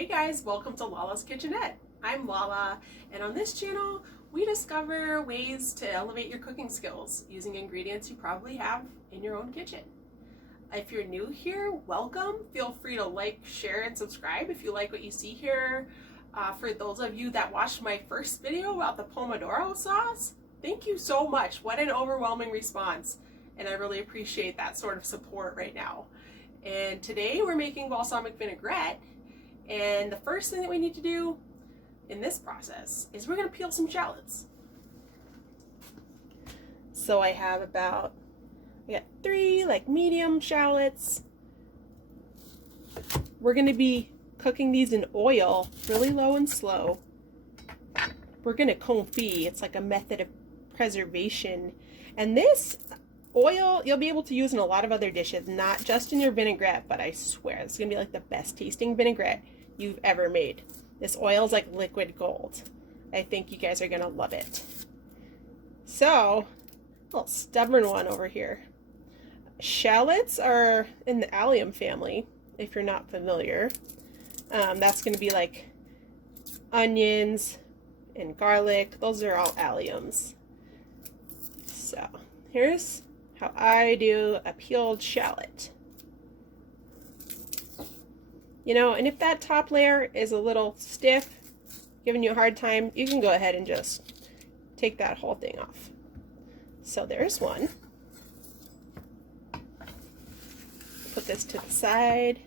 Hey guys, welcome to Lala's Kitchenette. I'm Lala, and on this channel, we discover ways to elevate your cooking skills using ingredients you probably have in your own kitchen. If you're new here, welcome. Feel free to like, share, and subscribe if you like what you see here. For those of you that watched my first video about the Pomodoro sauce, thank you so much. What an overwhelming response, and I really appreciate that sort of support right now. And today we're making balsamic vinaigrette. And the first thing that we need to do in this process is we're going to peel some shallots. So I got 3 like medium shallots. We're going to be cooking these in oil, really low and slow. We're going to confit. It's like a method of preservation. And this oil you'll be able to use in a lot of other dishes, not just in your vinaigrette, but I swear it's going to be like the best tasting vinaigrette you've ever made. This oil is like liquid gold. I think you guys are gonna love it. So, a little stubborn one over here. Shallots are in the allium family, if you're not familiar. That's gonna be like onions and garlic. Those are all alliums. So, here's how I do a peeled shallot. You know, and if that top layer is a little stiff, giving you a hard time, you can go ahead and just take that whole thing off. So there's one. Put this to the side.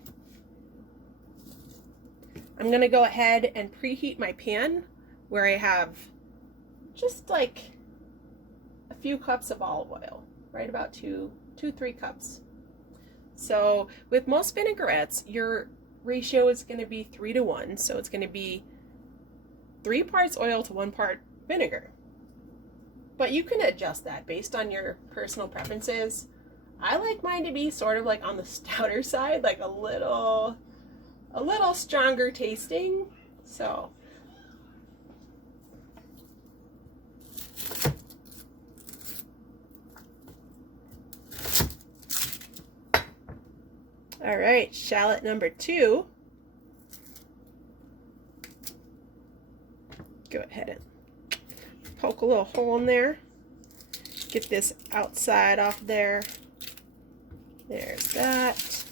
I'm going to go ahead and preheat my pan where I have just like a few cups of olive oil, right about 2-3 cups. So with most vinaigrettes, your ratio is going to be 3-to-1, so it's going to be 3 parts oil to 1 part vinegar. But you can adjust that based on your personal preferences. I like mine to be sort of like on the stouter side, like a little stronger tasting. So all right, shallot number 2. Go ahead and poke a little hole in there. Get this outside off there. There's that.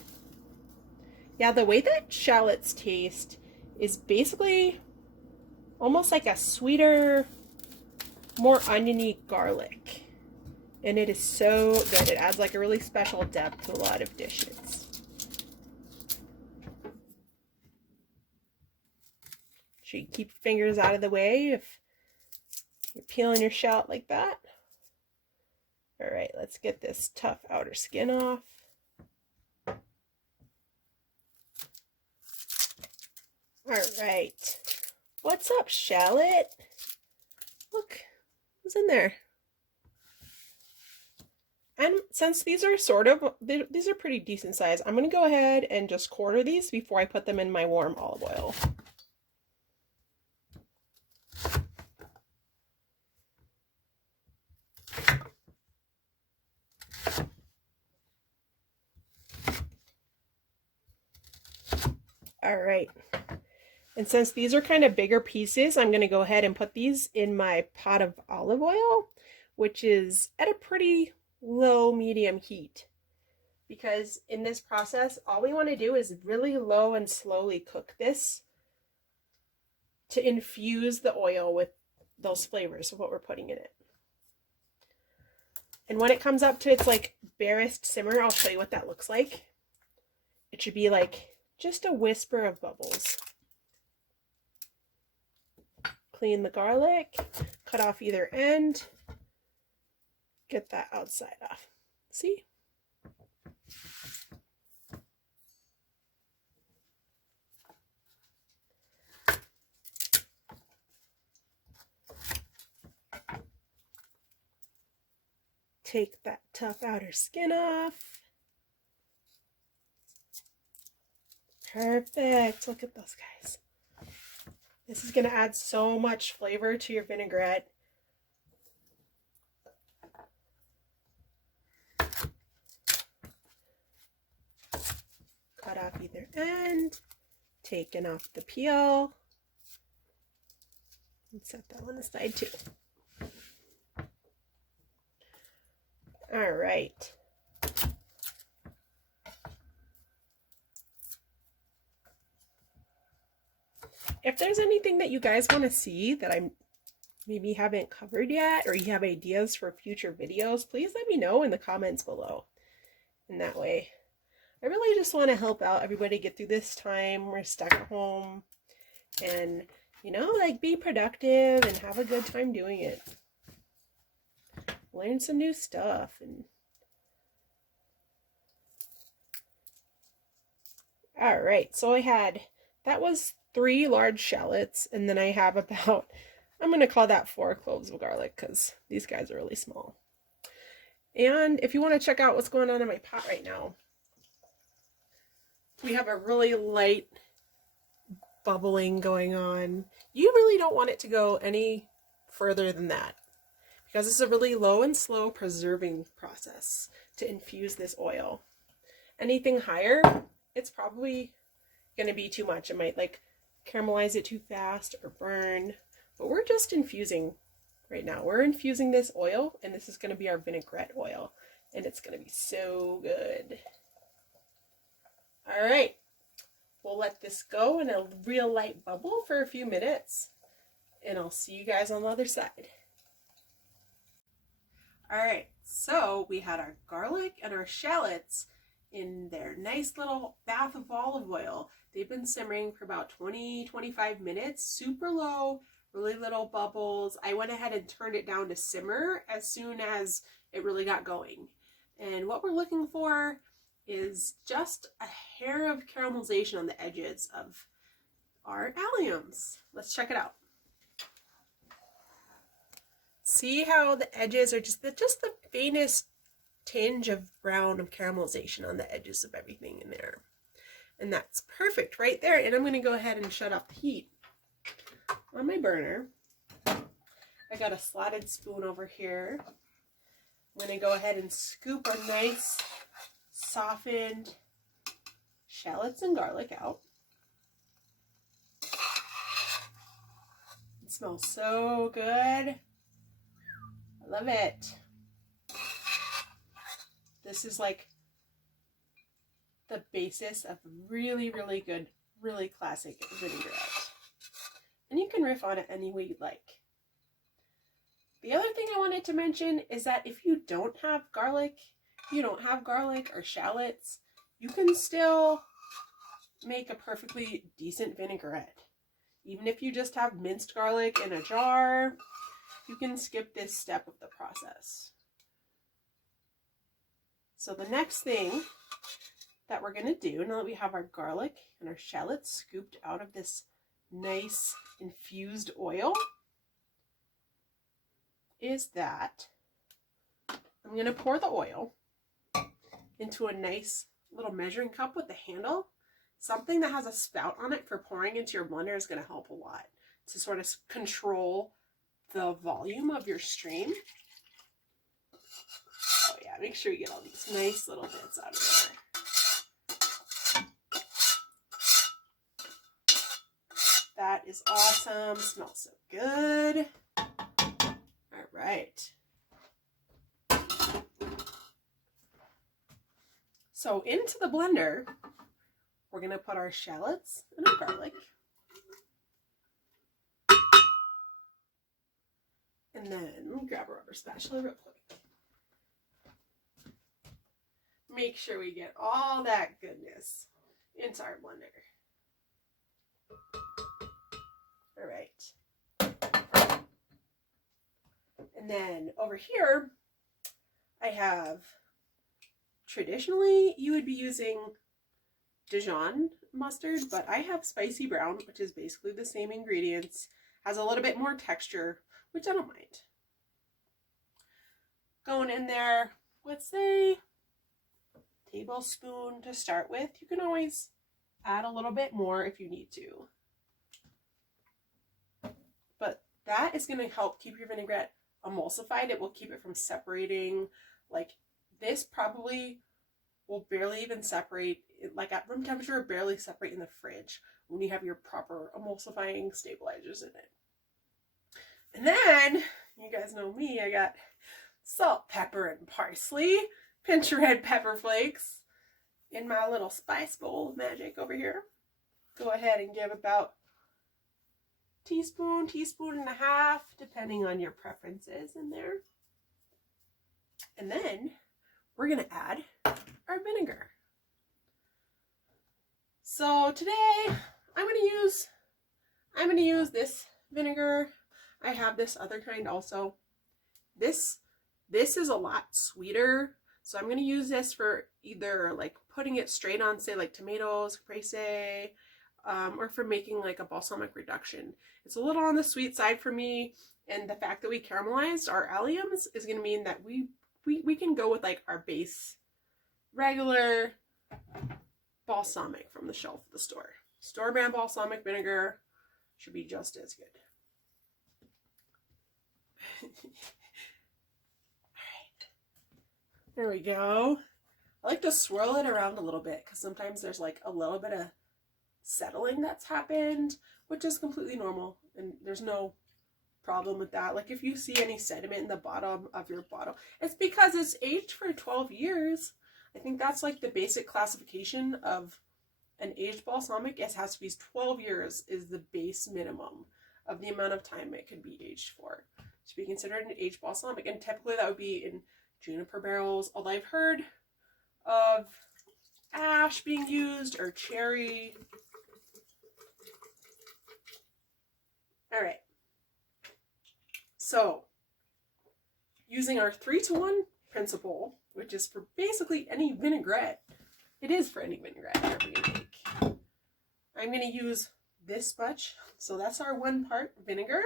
Yeah, the way that shallots taste is basically almost like a sweeter, more oniony garlic. And it is so good. It adds like a really special depth to a lot of dishes. Sure you keep your fingers out of the way if you're peeling your shallot like that. All right, let's get this tough outer skin off. All right, what's up, shallot? Look, what's in there? And since these are these are pretty decent size, I'm gonna go ahead and just quarter these before I put them in my warm olive oil. All right, and since these are kind of bigger pieces, I'm going to go ahead and put these in my pot of olive oil, which is at a pretty low medium heat. Because in this process, all we want to do is really low and slowly cook this to infuse the oil with those flavors of what we're putting in it. And when it comes up to its like barest simmer, I'll show you what that looks like. It should be like just a whisper of bubbles. Clean the garlic, cut off either end, get that outside off. See? Take that tough outer skin off. Perfect. Look at those guys. This is going to add so much flavor to your vinaigrette. Cut off either end. taken off the peel. And set that one aside too. All right. If there's anything that you guys want to see that I maybe haven't covered yet, or you have ideas for future videos, please let me know in the comments below. And that way, I really just want to help out everybody get through this time. We're stuck at home and, you know, like be productive and have a good time doing it. Learn some new stuff. And all right, so that was 3 large shallots, and then I have about, I'm going to call that 4 cloves of garlic because these guys are really small. And if you want to check out what's going on in my pot right now, we have a really light bubbling going on. You really don't want it to go any further than that because it's a really low and slow preserving process to infuse this oil. Anything higher, it's probably going to be too much. It might like caramelize it too fast or burn, but we're just infusing right now. We're infusing this oil, and this is going to be our vinaigrette oil, and it's going to be so good. All right, we'll let this go in a real light bubble for a few minutes, and I'll see you guys on the other side. All right, so we had our garlic and our shallots in their nice little bath of olive oil. They've been simmering for about 20-25 minutes, super low, really little bubbles. I went ahead and turned it down to simmer as soon as it really got going. And what we're looking for is just a hair of caramelization on the edges of our alliums. Let's check it out. See how the edges are just the faintest tinge of brown of caramelization on the edges of everything in there. And that's perfect right there. And I'm going to go ahead and shut off the heat on my burner. I got a slotted spoon over here. I'm going to go ahead and scoop our nice softened shallots and garlic out. It smells so good. I love it. This is like the basis of really, really good, really classic vinaigrette. And you can riff on it any way you'd like. The other thing I wanted to mention is that if you don't have garlic or shallots, you can still make a perfectly decent vinaigrette. Even if you just have minced garlic in a jar, you can skip this step of the process. So the next thing that we're going to do, now that we have our garlic and our shallots scooped out of this nice infused oil, is that I'm going to pour the oil into a nice little measuring cup with a handle. Something that has a spout on it for pouring into your blender is going to help a lot to sort of control the volume of your stream. Oh yeah, make sure you get all these nice little bits out of there. That is awesome. Smells so good. All right. So into the blender, we're going to put our shallots and our garlic. And then let me grab a rubber spatula real quick. Make sure we get all that goodness into our blender. All right. And then over here, I have, traditionally you would be using Dijon mustard, but I have spicy brown, which is basically the same ingredients, has a little bit more texture, which I don't mind. Going in there with, say, tablespoon to start with. You can always add a little bit more if you need to. But that is going to help keep your vinaigrette emulsified. It will keep it from separating. Like this probably will barely even separate, like at room temperature, barely separate in the fridge. when you have your proper emulsifying stabilizers in it. And then, you guys know me, I got salt, pepper, and parsley, pinch red pepper flakes in my little spice bowl of magic over here. Go ahead and give about teaspoon, teaspoon and a half, depending on your preferences in there. And then we're going to add our vinegar. So today I'm going to use this vinegar. I have this other kind also. This is a lot sweeter, so I'm going to use this for either like putting it straight on, say like tomatoes, caprese, or for making like a balsamic reduction. It's a little on the sweet side for me, and the fact that we caramelized our alliums is going to mean that we can go with like our base regular balsamic from the shelf of the store. Store-brand balsamic vinegar should be just as good. Alright, there we go. I like to swirl it around a little bit because sometimes there's like a little bit of settling that's happened, which is completely normal, and there's no problem with that. Like if you see any sediment in the bottom of your bottle, it's because it's aged for 12 years. I think that's like the basic classification of an aged balsamic. It has to be 12 years is the base minimum of the amount of time it could be aged for to be considered an aged balsamic. And typically that would be in juniper barrels, although I've heard of ash being used or cherry. All right. So using our 3-to-1 principle, which is for basically any vinaigrette, it is for any vinaigrette that we're going to make. I'm going to use this much, so that's our 1 part vinegar,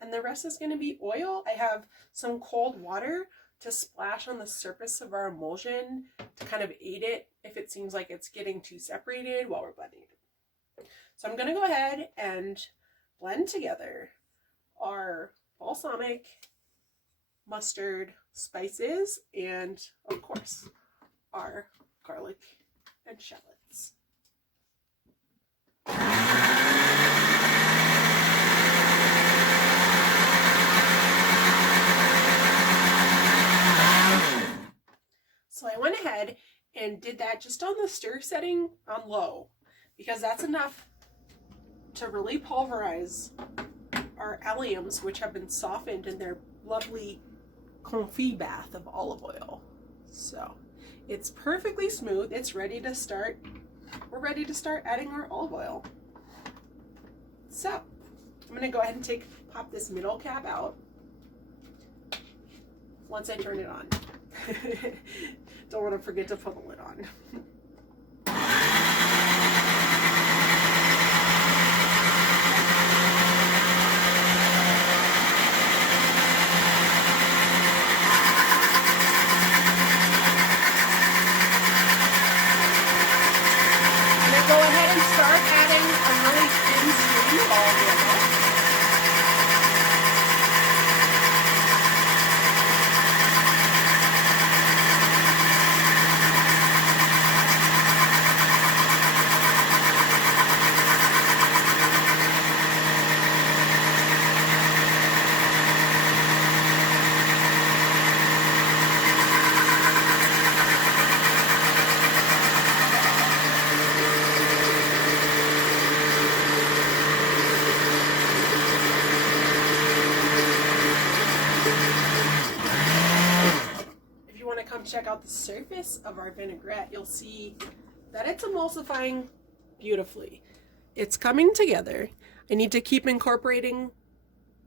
and the rest is going to be oil. I have some cold water to splash on the surface of our emulsion to kind of aid it if it seems like it's getting too separated while we're blending it. So I'm going to go ahead and blend together our balsamic, mustard, spices, and of course our garlic and shallots. So I went ahead and did that just on the stir setting on low, because that's enough to really pulverize our alliums, which have been softened in their lovely confit bath of olive oil. So it's perfectly smooth. It's ready to start. We're ready to start adding our olive oil. So I'm going to go ahead and pop this middle cap out once I turn it on. Don't want to forget to put the lid on. Check out the surface of our vinaigrette, you'll see that it's emulsifying beautifully. It's coming together. I need to keep incorporating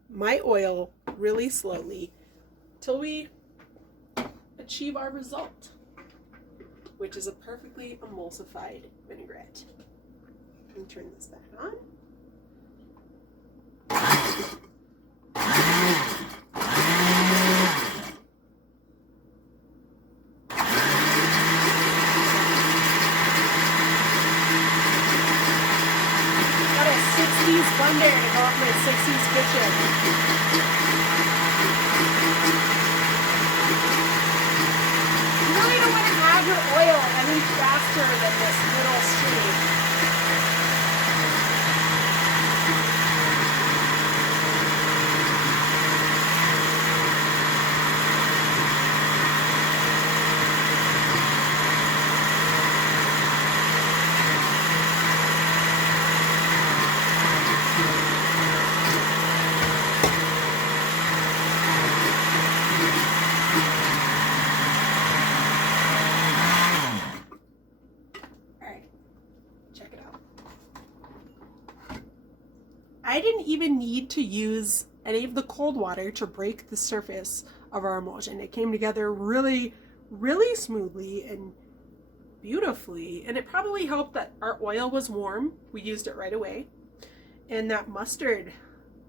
my oil really slowly till we achieve our result, which is a perfectly emulsified vinaigrette. Let me turn this back on. Blender to go off my 60s kitchen. You really don't want to add your oil any faster than this middle stream. I didn't even need to use any of the cold water to break the surface of our emulsion. It came together really, really smoothly and beautifully. And it probably helped that our oil was warm. We used it right away. And that mustard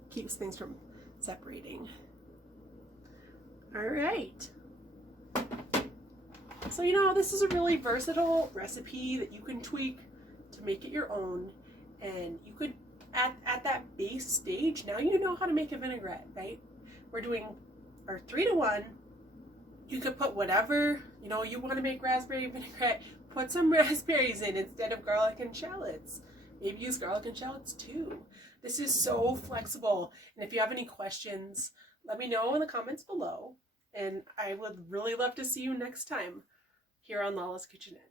keeps things from separating. All right. So, you know, this is a really versatile recipe that you can tweak to make it your own. And you could, at that base stage, now you know how to make a vinaigrette, right? We're doing our 3-to-1. You could put whatever, you know, you want to make raspberry vinaigrette, put some raspberries in instead of garlic and shallots. Maybe use garlic and shallots too. This is so flexible. And if you have any questions, let me know in the comments below. And I would really love to see you next time here on Lala's Kitchenette.